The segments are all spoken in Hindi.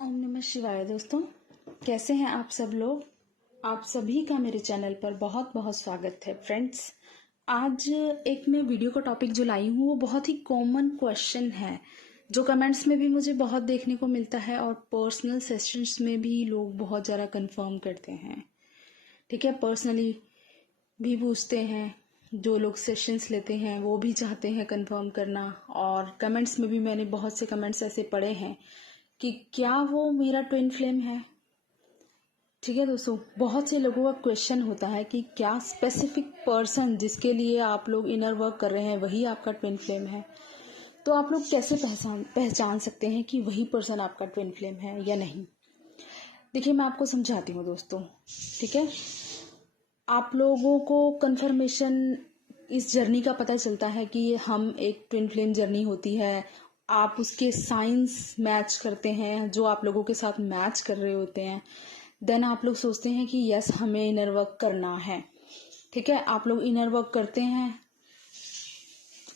ओम नमः शिवाय। दोस्तों, कैसे हैं आप सब लोग। आप सभी का मेरे चैनल पर बहुत बहुत स्वागत है। फ्रेंड्स, आज एक मैं वीडियो का टॉपिक जो लाई हूँ वो बहुत ही कॉमन क्वेश्चन है जो कमेंट्स में भी मुझे बहुत देखने को मिलता है और पर्सनल सेशंस में भी लोग बहुत ज़्यादा कंफर्म करते हैं। ठीक है, पर्सनली भी पूछते हैं। जो लोग सेशंस लेते हैं वो भी चाहते हैं कंफर्म करना, और कमेंट्स में भी मैंने बहुत से कमेंट्स ऐसे पढ़े हैं कि क्या वो मेरा ट्विन फ्लेम है। ठीक है दोस्तों, बहुत से लोगों का क्वेश्चन होता है कि क्या स्पेसिफिक पर्सन जिसके लिए आप लोग इनर वर्क कर रहे हैं वही आपका ट्विन फ्लेम है। तो आप लोग कैसे पहचान सकते हैं कि वही पर्सन आपका ट्विन फ्लेम है या नहीं। देखिए, मैं आपको समझाती हूँ दोस्तों। ठीक है, आप लोगों को कंफर्मेशन इस जर्नी का पता चलता है कि हम एक ट्विन फ्लेम जर्नी होती है। आप उसके साइंस मैच करते हैं जो आप लोगों के साथ मैच कर रहे होते हैं। देन आप लोग सोचते हैं कि यस, हमें इनर वर्क करना है। ठीक है, आप लोग इनर वर्क करते हैं,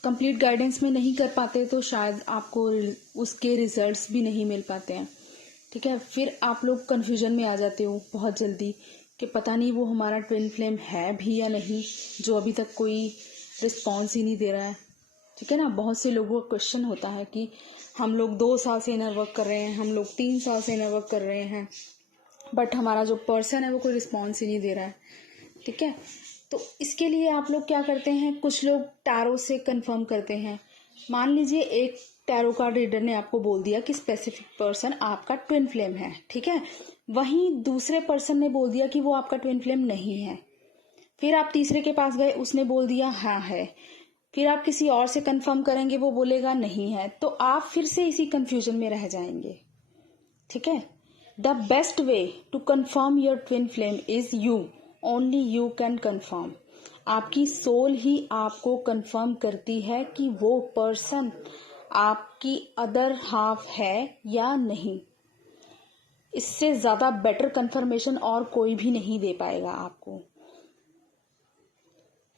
कंप्लीट गाइडेंस में नहीं कर पाते तो शायद आपको उसके रिजल्ट्स भी नहीं मिल पाते हैं। ठीक है, फिर आप लोग कन्फ्यूजन में आ जाते हो बहुत जल्दी कि पता नहीं वो हमारा ट्विन फ्लेम है भी या नहीं, जो अभी तक कोई रिस्पॉन्स ही नहीं दे रहा है। ठीक है ना, बहुत से लोगों का क्वेश्चन होता है कि हम लोग 2 साल से इनर वर्क कर रहे हैं, हम लोग 3 साल से इनर वर्क कर रहे हैं, बट हमारा जो पर्सन है वो कोई रिस्पॉन्स ही नहीं दे रहा है। ठीक है, तो इसके लिए आप लोग क्या करते हैं, कुछ लोग टैरो से कंफर्म करते हैं। मान लीजिए एक टैरो कार्ड रीडर ने आपको बोल दिया कि स्पेसिफिक पर्सन आपका ट्विन फ्लेम है। ठीक है, वहीं दूसरे पर्सन ने बोल दिया कि वो आपका ट्विन फ्लेम नहीं है। फिर आप तीसरे के पास गए, उसने बोल दिया हाँ है। फिर आप किसी और से कंफर्म करेंगे, वो बोलेगा नहीं है, तो आप फिर से इसी कंफ्यूजन में रह जाएंगे। ठीक है, the best way to confirm your twin flame is you, only you can confirm. आपकी सोल ही आपको कंफर्म करती है कि वो पर्सन आपकी अदर हाफ है या नहीं। इससे ज्यादा बेटर कंफर्मेशन और कोई भी नहीं दे पाएगा आपको।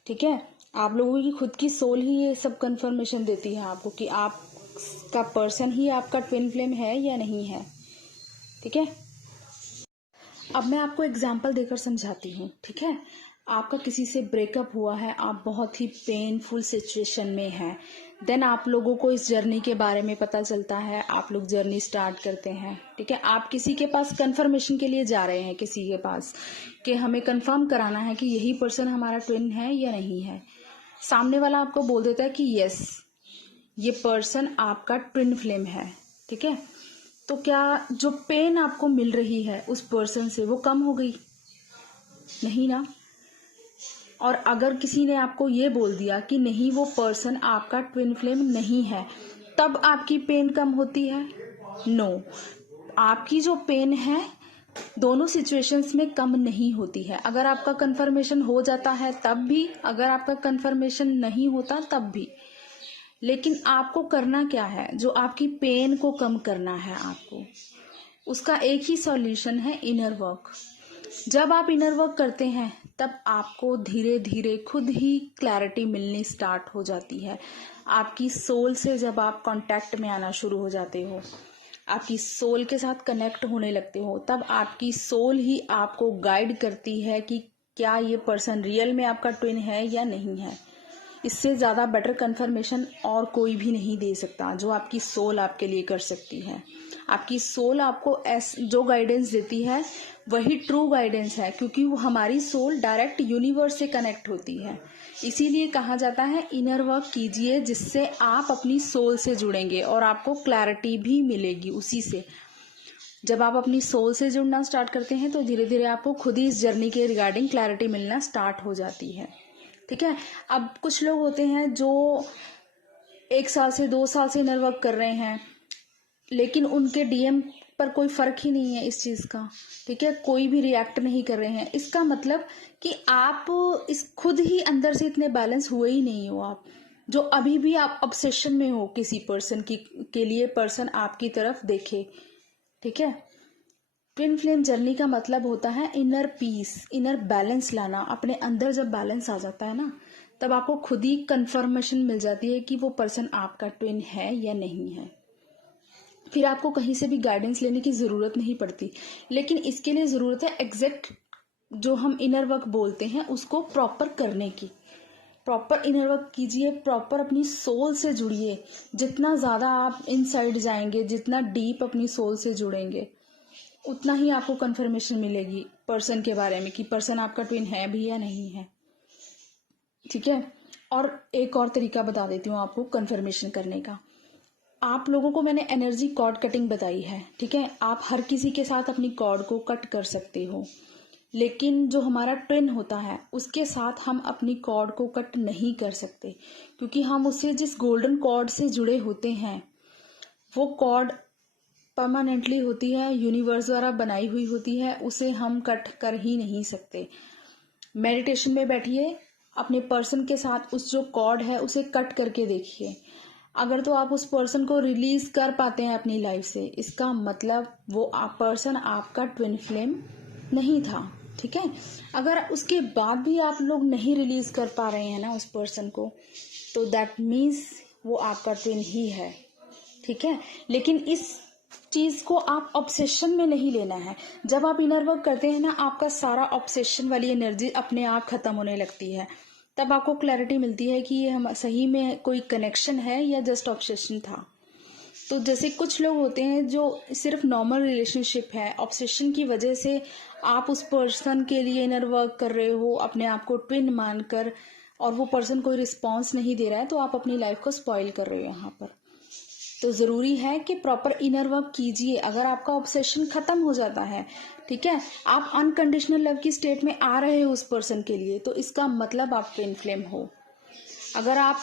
ठीक है, आप लोगों की खुद की सोल ही ये सब कंफर्मेशन देती है आपको कि आपका पर्सन ही आपका ट्विन फ्लेम है या नहीं है। ठीक है, अब मैं आपको एग्जाम्पल देकर समझाती हूँ। ठीक है, आपका किसी से ब्रेकअप हुआ है, आप बहुत ही पेनफुल सिचुएशन में हैं। देन आप लोगों को इस जर्नी के बारे में पता चलता है, आप लोग जर्नी स्टार्ट करते हैं। ठीक है, आप किसी के पास कंफर्मेशन के लिए जा रहे हैं, किसी के पास कि हमें कंफर्म कराना है कि यही पर्सन हमारा ट्विन है या नहीं है। सामने वाला आपको बोल देता है कि यस, ये पर्सन आपका ट्विन फ्लेम है। ठीक है, तो क्या जो पेन आपको मिल रही है उस पर्सन से वो कम हो गई? नहीं ना। और अगर किसी ने आपको ये बोल दिया कि नहीं, वो पर्सन आपका ट्विन फ्लेम नहीं है, तब आपकी पेन कम होती है? नो, आपकी जो पेन है दोनों सिचुएशंस में कम नहीं होती है। अगर आपका कंफर्मेशन हो जाता है तब भी, अगर आपका कंफर्मेशन नहीं होता तब भी। लेकिन आपको करना क्या है, जो आपकी पेन को कम करना है आपको, उसका एक ही सॉल्यूशन है, इनर वर्क। जब आप इनर वर्क करते हैं तब आपको धीरे धीरे खुद ही क्लैरिटी मिलनी स्टार्ट हो जाती है। आपकी सोल से जब आप कांटेक्ट में आना शुरू हो जाते हो, आपकी सोल के साथ कनेक्ट होने लगते हो, तब आपकी सोल ही आपको गाइड करती है कि क्या ये पर्सन रियल में आपका ट्विन है या नहीं है। इससे ज़्यादा बेटर कंफर्मेशन और कोई भी नहीं दे सकता जो आपकी सोल आपके लिए कर सकती है। आपकी सोल आपको जो गाइडेंस देती है वही ट्रू गाइडेंस है, क्योंकि वो हमारी सोल डायरेक्ट यूनिवर्स से कनेक्ट होती है। इसीलिए कहा जाता है इनर वर्क कीजिए, जिससे आप अपनी सोल से जुड़ेंगे और आपको क्लैरिटी भी मिलेगी उसी से। जब आप अपनी सोल से जुड़ना स्टार्ट करते हैं तो धीरे धीरे आपको खुद ही इस जर्नी के रिगार्डिंग क्लैरिटी मिलना स्टार्ट हो जाती है। ठीक है, अब कुछ लोग होते हैं जो 1 साल से 2 साल से इनर वर्क कर रहे हैं, लेकिन उनके डीएम पर कोई फर्क ही नहीं है इस चीज का। ठीक है, कोई भी रिएक्ट नहीं कर रहे हैं। इसका मतलब कि आप इस खुद ही अंदर से इतने बैलेंस हुए ही नहीं हो आप, जो अभी भी आप ऑब्सेशन में हो किसी पर्सन की के लिए पर्सन आपकी तरफ देखे। ठीक है, ट्विन फ्लेम जर्नी का मतलब होता है इनर पीस, इनर बैलेंस लाना। अपने अंदर जब बैलेंस आ जाता है ना, तब आपको खुद ही कंफर्मेशन मिल जाती है कि वो पर्सन आपका ट्विन है या नहीं है। फिर आपको कहीं से भी गाइडेंस लेने की ज़रूरत नहीं पड़ती। लेकिन इसके लिए ज़रूरत है एग्जैक्ट जो हम इनर वर्क बोलते हैं उसको प्रॉपर करने की। प्रॉपर इनर वर्क कीजिए, प्रॉपर अपनी सोल से जुड़िए। जितना ज़्यादा आप इनसाइड जाएंगे, जितना डीप अपनी सोल से जुड़ेंगे, उतना ही आपको कंफर्मेशन मिलेगी पर्सन के बारे में कि पर्सन आपका ट्विन है भी या नहीं है। ठीक है। और एक और तरीका बता देती हूँ आपको कंफर्मेशन करने का। आप लोगों को मैंने एनर्जी कॉर्ड कटिंग बताई है, ठीक है। आप हर किसी के साथ अपनी कॉर्ड को कट कर सकते हो, लेकिन जो हमारा ट्विन होता है उसके साथ हम अपनी कॉर्ड को कट नहीं कर सकते, क्योंकि हम उससे जिस गोल्डन कॉर्ड से जुड़े होते हैं वो कॉर्ड परमानेंटली होती है, यूनिवर्स द्वारा बनाई हुई होती है, उसे हम कट कर ही नहीं सकते। मेडिटेशन में बैठिए, अपने पर्सन के साथ उस जो कॉर्ड है उसे कट करके देखिए। अगर तो आप उस पर्सन को रिलीज कर पाते हैं अपनी लाइफ से, इसका मतलब वो पर्सन आपका ट्विन फ्लेम नहीं था। ठीक है। अगर उसके बाद भी आप लोग नहीं रिलीज कर पा रहे हैं ना उस पर्सन को, तो दैट मीन्स वो आपका ट्विन ही है। ठीक है। लेकिन इस चीज को आप ऑब्सेशन में नहीं लेना है। जब आप इनर वर्क करते हैं ना, आपका सारा ऑब्सेशन वाली एनर्जी अपने आप खत्म होने लगती है। तब आपको क्लैरिटी मिलती है कि ये हम सही में कोई कनेक्शन है या जस्ट ऑब्सेशन था। तो जैसे कुछ लोग होते हैं जो सिर्फ नॉर्मल रिलेशनशिप है, ऑब्सेशन की वजह से आप उस पर्सन के लिए इनर वर्क कर रहे हो अपने आप को ट्विन मानकर, और वो पर्सन कोई रिस्पॉन्स नहीं दे रहा है, तो आप अपनी लाइफ को स्पॉइल कर रहे हो यहाँ पर। तो जरूरी है कि प्रॉपर इनर वर्क कीजिए। अगर आपका ऑब्सेशन खत्म हो जाता है, ठीक है, आप अनकंडीशनल लव की स्टेट में आ रहे हो उस पर्सन के लिए, तो इसका मतलब आप ट्विन फ्लेम हो। अगर आप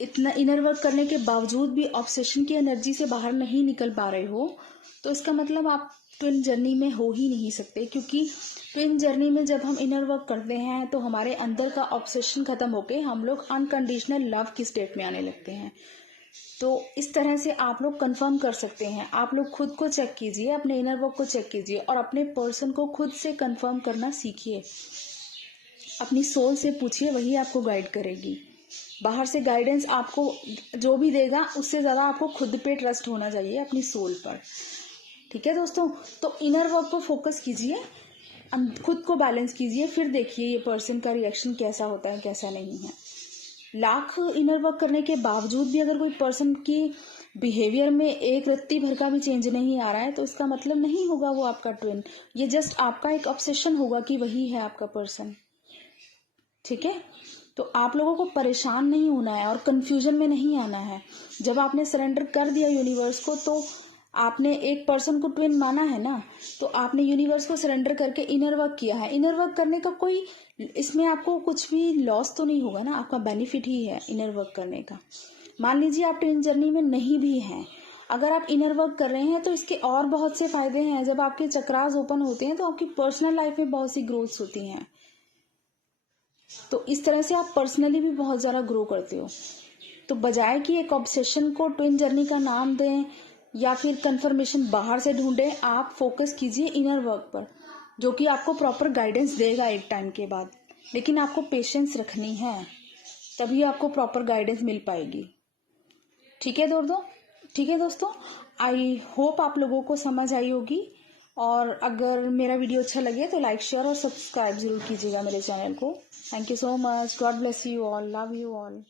इतना इनर वर्क करने के बावजूद भी ऑब्सेशन की एनर्जी से बाहर नहीं निकल पा रहे हो, तो इसका मतलब आप ट्विन जर्नी में हो ही नहीं सकते। क्योंकि ट्विन जर्नी में जब हम इनर वर्क करते हैं तो हमारे अंदर का ऑब्सेशन खत्म होके हम लोग अनकंडीशनल लव की स्टेट में आने लगते हैं। तो इस तरह से आप लोग कंफर्म कर सकते हैं। आप लोग खुद को चेक कीजिए, अपने इनर वर्क को चेक कीजिए और अपने पर्सन को खुद से कंफर्म करना सीखिए। अपनी सोल से पूछिए, वही आपको गाइड करेगी। बाहर से गाइडेंस आपको जो भी देगा उससे ज़्यादा आपको खुद पे ट्रस्ट होना चाहिए, अपनी सोल पर। ठीक है दोस्तों, तो इनर वर्क पर फोकस कीजिए, खुद को बैलेंस कीजिए, फिर देखिए ये पर्सन का रिएक्शन कैसा होता है कैसा नहीं है। लाख इनर वर्क करने के बावजूद भी अगर कोई पर्सन की बिहेवियर में एक रत्ती भर का भी चेंज नहीं आ रहा है, तो इसका मतलब नहीं होगा वो आपका ट्विन। ये जस्ट आपका एक ऑब्सेशन होगा कि वही है आपका पर्सन। ठीक है। तो आप लोगों को परेशान नहीं होना है और कंफ्यूजन में नहीं आना है। जब आपने सरेंडर कर दिया यूनिवर्स को, तो आपने एक पर्सन को ट्विन माना है ना, तो आपने यूनिवर्स को सरेंडर करके इनर वर्क किया है। इनर वर्क करने का कोई इसमें आपको कुछ भी लॉस तो नहीं होगा ना, आपका बेनिफिट ही है इनर वर्क करने का। मान लीजिए आप ट्विन जर्नी में नहीं भी हैं, अगर आप इनर वर्क कर रहे हैं तो इसके और बहुत से फायदे हैं। जब आपके चक्रास ओपन होते हैं तो आपकी पर्सनल लाइफ में बहुत सी ग्रोथ्स होती हैं। तो इस तरह से आप पर्सनली भी बहुत ज़्यादा ग्रो करते हो। तो बजाय कि एक ऑब्सेशन को ट्विन जर्नी का नाम दें या फिर कंफर्मेशन बाहर से ढूंढें, आप फोकस कीजिए इनर वर्क पर, जो कि आपको प्रॉपर गाइडेंस देगा एक टाइम के बाद। लेकिन आपको पेशेंस रखनी है, तभी आपको प्रॉपर गाइडेंस मिल पाएगी। ठीक है दोस्तों, आई होप आप लोगों को समझ आई होगी। और अगर मेरा वीडियो अच्छा लगे तो लाइक शेयर और सब्सक्राइब जरूर कीजिएगा मेरे चैनल को। Thank you so much. God bless you all. Love you all.